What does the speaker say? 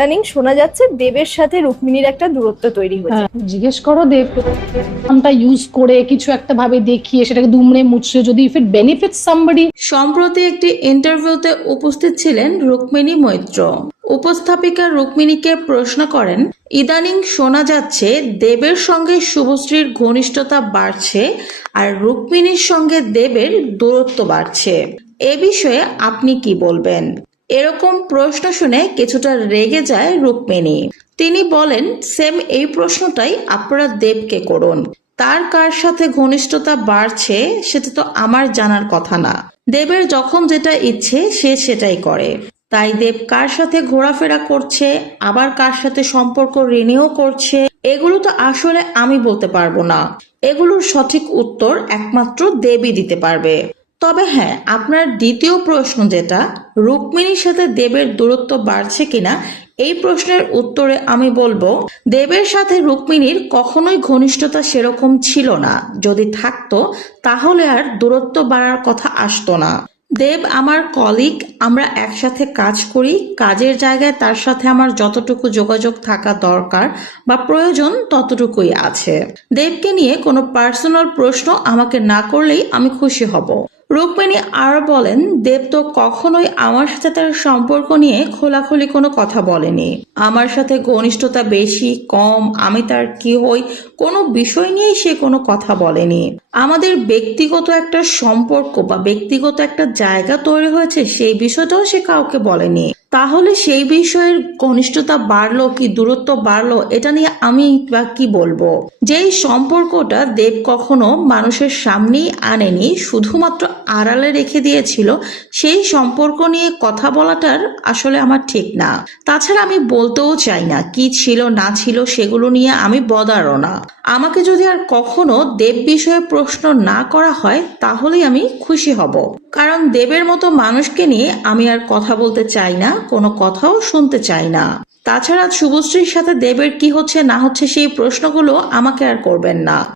ইদানিং শোনা যাচ্ছে দেবের সাথে রুক্মিণীর একটা দূরত্ব তৈরি হয়েছে। জিজ্ঞেস করো দেব নামটা ইউজ করে কিছু একটা ভাবে দেখিয়ে সেটাকে দুমড়ে মুচড়ে যদি ইফ ইট বেনিফিটস সামবডি। সম্প্রতি একটি ইন্টারভিউতে উপস্থিত ছিলেন রুক্মিণী মৈত্র। উপস্থাপিকা রুক্মিণীকে প্রশ্ন করেন, ইদানিং শোনা যাচ্ছে দেবের সঙ্গে শুভশ্রীর ঘনিষ্ঠতা বাড়ছে আর রুক্মিণীর সঙ্গে দেবের দূরত্ব বাড়ছে, এ বিষয়ে আপনি কি বলবেন? এরকম প্রশ্ন শুনে কিছুটা রেগে যায় রুক্মিণী। তিনি বলেন, সেম এই প্রশ্নটাই আপনারা দেবকে করুন। তার কার সাথে ঘনিষ্ঠতা বাড়ছে সেটা তো আমার জানার কথা না। দেবের যখন যেটা ইচ্ছে সে সেটাই করে। তাই দেব কার সাথে ঘোরাফেরা করছে, আবার কার সাথে সম্পর্ক রিনিউ করছে, এগুলো তো আসলে আমি বলতে পারবো না। এগুলোর সঠিক উত্তর একমাত্র দেবই দিতে পারবে। তবে হ্যাঁ, আপনার দ্বিতীয় প্রশ্ন যেটা রুক্মিণীর সাথে দেবের দূরত্ব বাড়ছে কিনা, এই প্রশ্নের উত্তরে আমি বলবো দেবের সাথে রুক্মিণীর কখনোই ঘনিষ্ঠতা সেরকম ছিল না। যদি থাকতো তাহলে আর দূরত্ব বাড়ার কথা আসতো না। দেব আমার কলিগ, আমরা একসাথে কাজ করি। কাজের জায়গায় তার সাথে আমার যতটুকু যোগাযোগ থাকা দরকার বা প্রয়োজন ততটুকুই আছে। দেবকে নিয়ে কোনো পার্সোনাল প্রশ্ন আমাকে না করলেই আমি খুশি হব। রুক্মিণী আরো বলেন, দেব তো কখনোই আমার সাথে তার সম্পর্ক নিয়ে খোলাখুলি কোনো কথা বলেনি। আমার সাথে ঘনিষ্ঠতা বেশি কম, আমি তার কি হই, কোনো বিষয় নিয়েই সে কোনো কথা বলেনি। আমাদের ব্যক্তিগত একটা সম্পর্ক বা ব্যক্তিগত একটা জায়গা তৈরি হয়েছে, সেই বিষয়টাও সে কাউকে বলেনি। তাহলে সেই বিষয়ের ঘনিষ্ঠতা বাড়লো কি দূরত্ব বাড়লো, এটা নিয়ে আমি বা কি বলবো? যেই সম্পর্কটা দেব কখনো মানুষের সামনেই আনেনি, শুধুমাত্র আড়ালে রেখে দিয়েছিল, সেই সম্পর্ক নিয়ে কথা বলাটার আসলে আমার ঠিক না। তাছাড়া আমি বলতেও চাই না কি ছিল না ছিল, সেগুলো নিয়ে আমি বদারও না। আমাকে যদি আর কখনো দেব বিষয়ে প্রশ্ন না করা হয় তাহলেই আমি খুশি হব। কারণ দেবের মতো মানুষকে নিয়ে আমি আর কথা বলতে চাই না, কোনো কথাও শুনতে চাই না। তাছাড়া শুভশ্রীর সাথে দেবের কি হচ্ছে না হচ্ছে সেই প্রশ্নগুলো আমাকে আর করবেন না।